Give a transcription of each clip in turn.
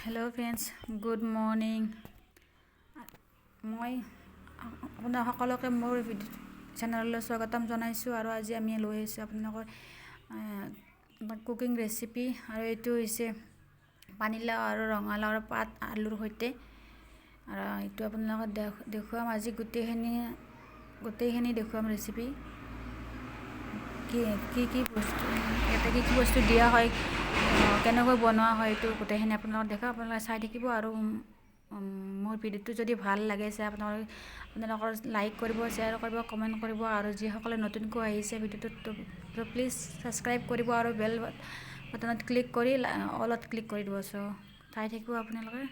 Hello' friends, good morning. মই আপোনাৰ সকলোকে মোৰ চেনেললৈ স্বাগতম জনাইছোঁ। আৰু আজি আমি লৈ আহিছোঁ আপোনালোকৰ কুকিং ৰেচিপি। আৰু এইটো হৈছে পানীলাও আৰু ৰঙালাওৰ পাত আলুৰ সৈতে। আৰু এইটো আপোনালোকক দেখুৱাম আজি গোটেইখিনি দেখুৱাম ৰেচিপি। কি বস্তু ইয়াতে কি বস্তু দিয়া হয়, কেনেকৈ বনোৱা হয়, এইটো গোটেইখিনি আপোনালোকক দেখাম। আপোনালোকে চাই থাকিব। আৰু মোৰ ভিডিঅ'টো যদি ভাল লাগে আপোনালোকৰ লাইক কৰিব, শ্বেয়াৰ কৰিব, কমেণ্ট কৰিব। আৰু যিসকলে নতুনকৈ আহিছে ভিডিঅ'টোত প্লিজ ছাবস্ক্ৰাইব কৰিব আৰু বেল বাটনত ক্লিক কৰি অলত ক্লিক কৰি দিব। চ' চাই থাকিব আপোনালোকে।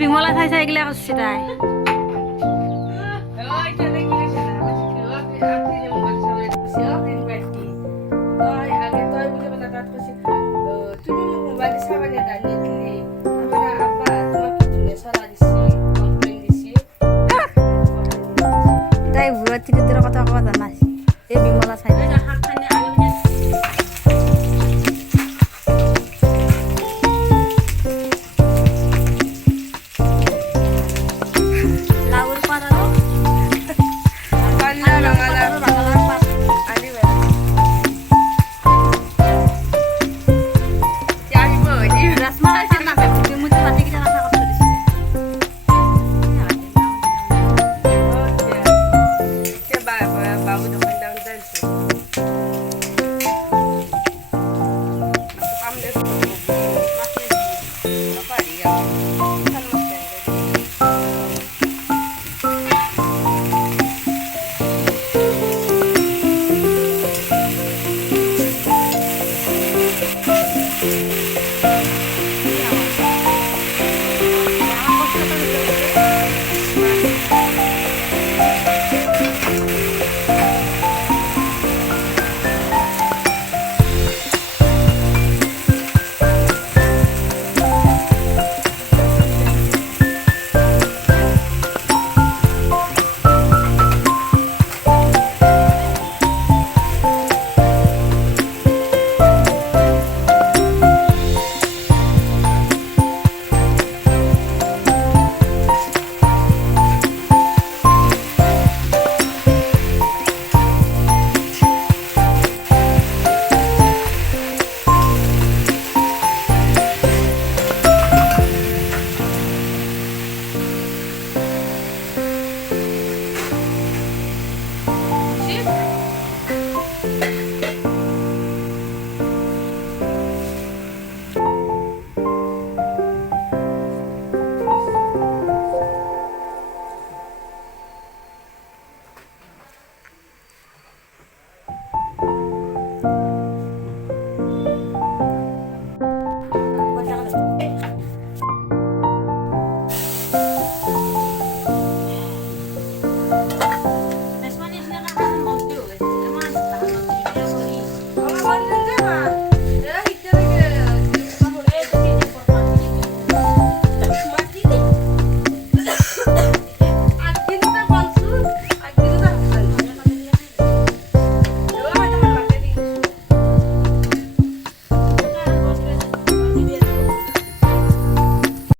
বিমলা চাই চাই এইগিলা কৰছি তাই। তাই বুড়া চিঠিদেৰ কথা কবা জানা।